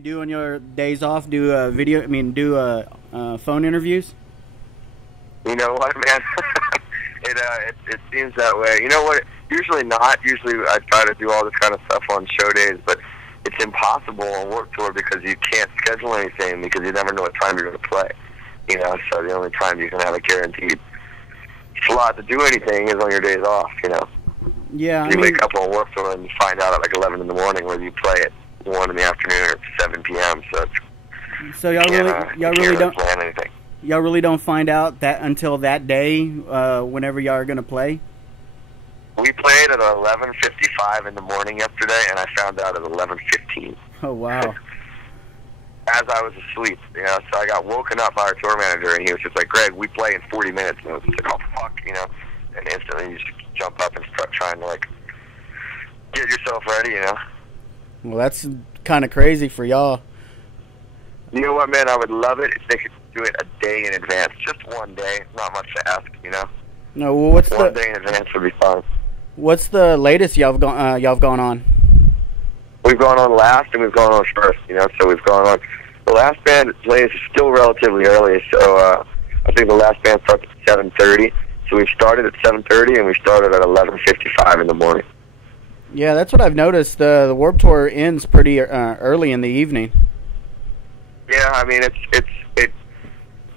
you do on your days off? Do phone interviews? You know what, man? It seems that way. You know what? Usually not. Usually I try to do all this kind of stuff on show days, but it's impossible on Warped Tour because you can't schedule anything because you never know what time you're going to play. You know, so the only time you can have a guaranteed slot to do anything is on your days off. You know. Yeah. You wake up on Warped Tour and you find out at like 11 in the morning, whether you play at 1 in the afternoon or 7 p.m. So y'all really don't plan anything. Y'all really don't find out that until that day, whenever y'all are gonna play. We played at 11:55 in the morning yesterday, and I found out at 11:15. Oh wow! As I was asleep, you know, so I got woken up by our tour manager, and he was just like, "Greg, we play in 40 minutes." And I was just like, "Oh fuck," you know, and instantly you just jump up and start trying to like get yourself ready, you know. Well, that's kind of crazy for y'all. You know what, man? I would love it if they could do it a day in advance. Just one day. Not much to ask, you know? No, well, one day in advance would be fine. What's the latest y'all have gone on? We've gone on last and we've gone on first, you know? So we've gone on... The last band that plays is still relatively early, so I think the last band starts at 7:30. So we started at 7:30 and we started at 11:55 in the morning. Yeah, that's what I've noticed. The Warped Tour ends pretty early in the evening. Yeah, I mean, it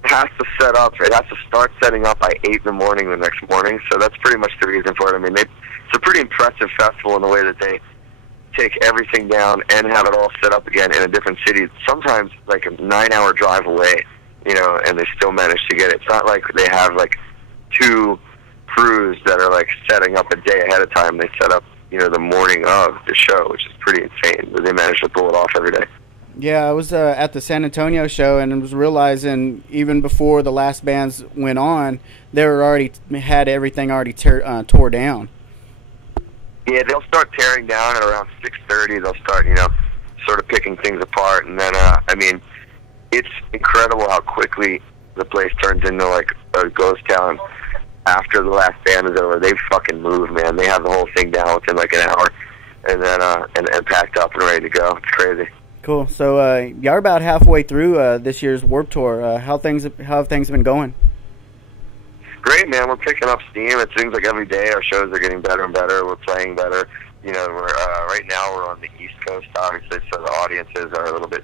has to set up. It has to start setting up by 8 in the morning the next morning. So that's pretty much the reason for it. I mean, it's a pretty impressive festival in the way that they take everything down and have it all set up again in a different city. Sometimes like a 9-hour drive away, you know, and they still manage to get it. It's not like they have like 2 crews that are like setting up a day ahead of time. They set up, you know, the morning of the show, which is pretty insane. But they manage to pull it off every day. Yeah, I was at the San Antonio show and was realizing even before the last bands went on, they were already had everything already tore down. Yeah, they'll start tearing down at around 6:30. They'll start, you know, sort of picking things apart, and then I mean, it's incredible how quickly the place turns into like a ghost town after the last band is over. They fucking move, man. They have the whole thing down within like an hour, and then and packed up and ready to go. It's crazy. Cool. So you're about halfway through this year's Warped Tour. How have things been going? Great, man. We're picking up steam. It seems like every day our shows are getting better and better. We're playing better. You know, we're right now we're on the East Coast, obviously, so the audiences are a little bit,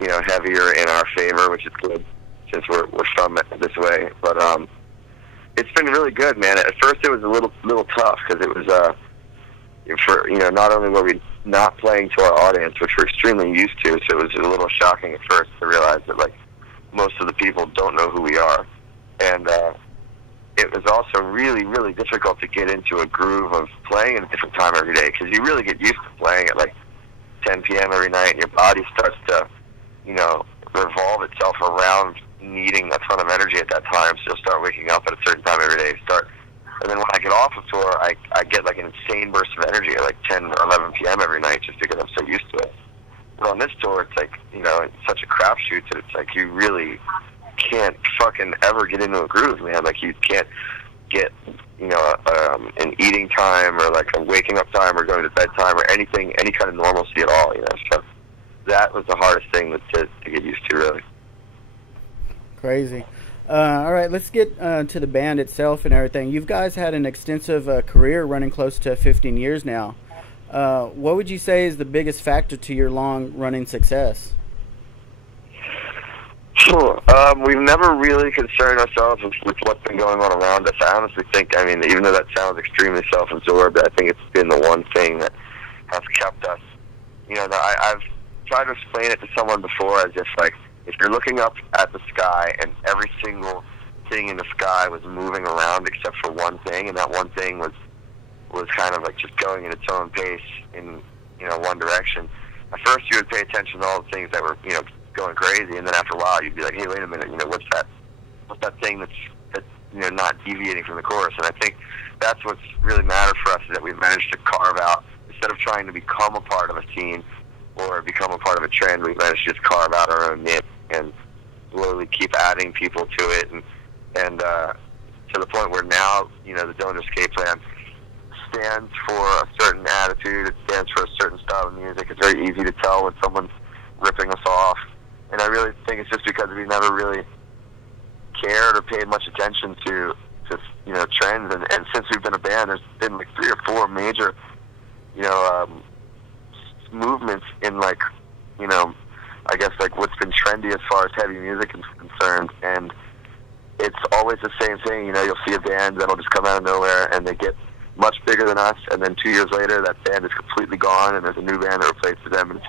you know, heavier in our favor, which is good since we're from this way. But it's been really good, man. At first, it was a little tough because it was for, you know, not only were we not playing to our audience, which we're extremely used to, so it was a little shocking at first to realize that like most of the people don't know who we are, and it was also really, really difficult to get into a groove of playing at a different time every day because you really get used to playing at like 10 p.m. every night, and your body starts to, you know, revolve itself around needing a ton of energy at that time. So you'll start waking up at a certain time every day. And then when I get off of tour, I get like an insane burst of energy at like 10 or 11 p.m. every night just because I'm so used to it. But on this tour, it's like, you know, it's such a crapshoot that it's like you really can't fucking ever get into a groove, man. Like you can't get, you know, an eating time or like a waking up time or going to bedtime or anything, any kind of normalcy at all, you know. So that was the hardest thing to get used to, really. Crazy. All right, let's get to the band itself and everything. You guys had an extensive career running close to 15 years now. What would you say is the biggest factor to your long-running success? Sure. We've never really concerned ourselves with what's been going on around us. I honestly think, I mean, even though that sounds extremely self-absorbed, I think it's been the one thing that has kept us, you know, I've tried to explain it to someone before as if, like, if you're looking up at the sky and every single thing in the sky was moving around except for one thing, and that one thing was kind of like just going at its own pace in, you know, one direction. At first you would pay attention to all the things that were, you know, going crazy, and then after a while you'd be like, hey, wait a minute, you know, what's that thing that's you know, not deviating from the course? And I think that's what's really mattered for us, is that we've managed to carve out, instead of trying to become a part of a scene or become a part of a trend, we've managed to just carve out our own niche and slowly keep adding people to it, and to the point where now, you know, the Don't Escape plan stands for a certain attitude, it stands for a certain style of music. It's very easy to tell when someone's ripping us off. And I really think it's just because we never really cared or paid much attention to trends. And since we've been a band, there's been like 3 or 4 major, movements in like, I guess like what's been trendy as far as heavy music is concerned. And it's always the same thing. You'll see a band that'll just come out of nowhere and they get much bigger than us, and then 2 years later that band is completely gone and there's a new band that replaces them, and it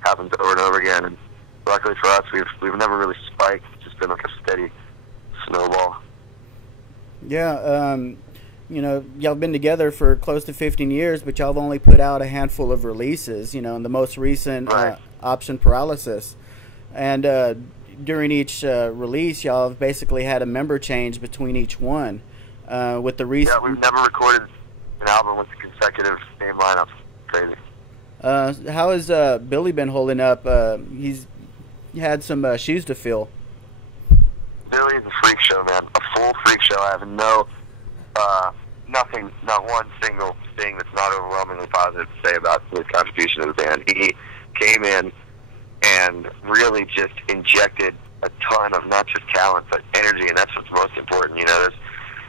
happens over and over again. And luckily for us, we've never really spiked. It's just been like a steady snowball. Yeah, y'all been together for close to 15 years, but y'all have only put out a handful of releases, and the most recent, right. Option Paralysis. And during each release, y'all have basically had a member change between each one. With the recent, yeah, we've never recorded an album with the consecutive same lineup. Crazy. How has Billy been holding up? He's had some shoes to fill. Billy is a freak show, man. A full freak show. I have nothing, not one single thing that's not overwhelmingly positive to say about his contribution to the band. He came in and really just injected a ton of not just talent but energy, and that's what's most important.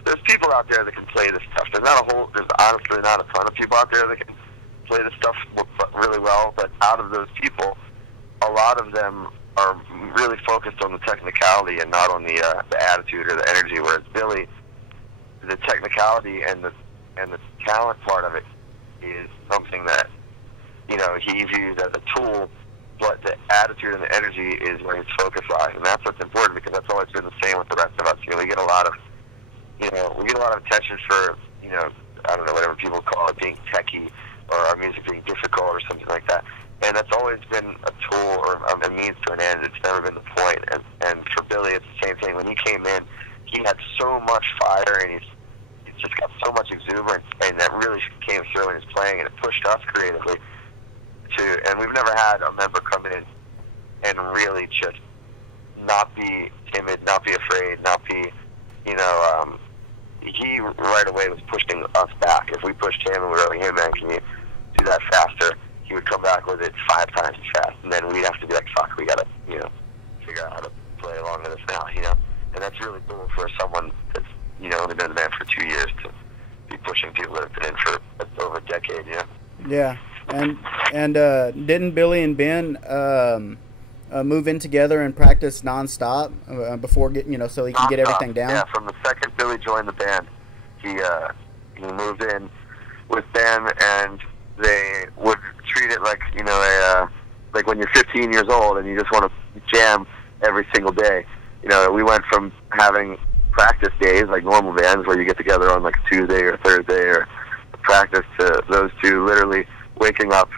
There's people out there that can play this stuff. There's honestly not a ton of people out there that can play this stuff really well, but out of those people, a lot of them are really focused on the technicality and not on the attitude or the energy, whereas Billy, the technicality and the talent part of it is something that, he views as a tool, but the attitude and the energy is where his focus lies, and that's what's important, because that's always been the same with the rest of us. We get a lot of attention for, I don't know, whatever people call it, being techie or our music being difficult or something like that. And that's always been a tool or a means to an end. It's never been the point. And for Billy, it's the same thing. When he came in, he had so much fire, and he's just got so much exuberance, and that really came through in his playing, and it pushed us creatively too. And we've never had a member come in and really just not be timid, not be afraid, not be, he right away was pushing us back. If we pushed him and we were like, hey man, can you do that faster? He would come back with it 5 times as fast, and then we'd have to be like, fuck, we gotta, figure out how to play along with this now, And that's really cool for someone that's, only been in the band for 2 years to be pushing people that have been in for over a decade, Yeah, and didn't Billy and Ben move in together and practice nonstop before getting, so he can get everything down? Yeah, from the second Billy joined the band, he moved in with Ben, and they would treat it like, like when you're 15 years old and you just want to jam every single day. We went from having practice days like normal bands where you get together on like a Tuesday or Thursday or practice, to those two literally waking up,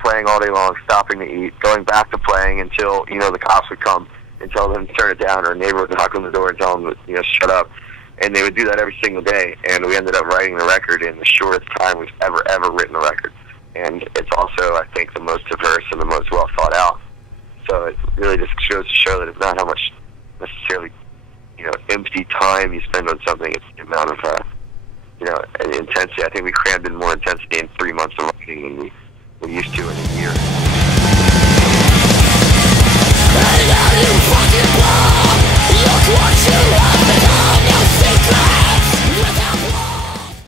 playing all day long, stopping to eat, going back to playing until, the cops would come and tell them to turn it down, or a neighbor would knock on the door and tell them to, shut up. And they would do that every single day, and we ended up writing the record in the shortest time we've ever written a record. And it's also, I think, the most diverse and the most well thought out. So it really just goes to show that it's not how much necessarily, empty time you spend on something, it's the amount of, intensity. I think we crammed in more intensity in 3 months of writing than we used to in a year.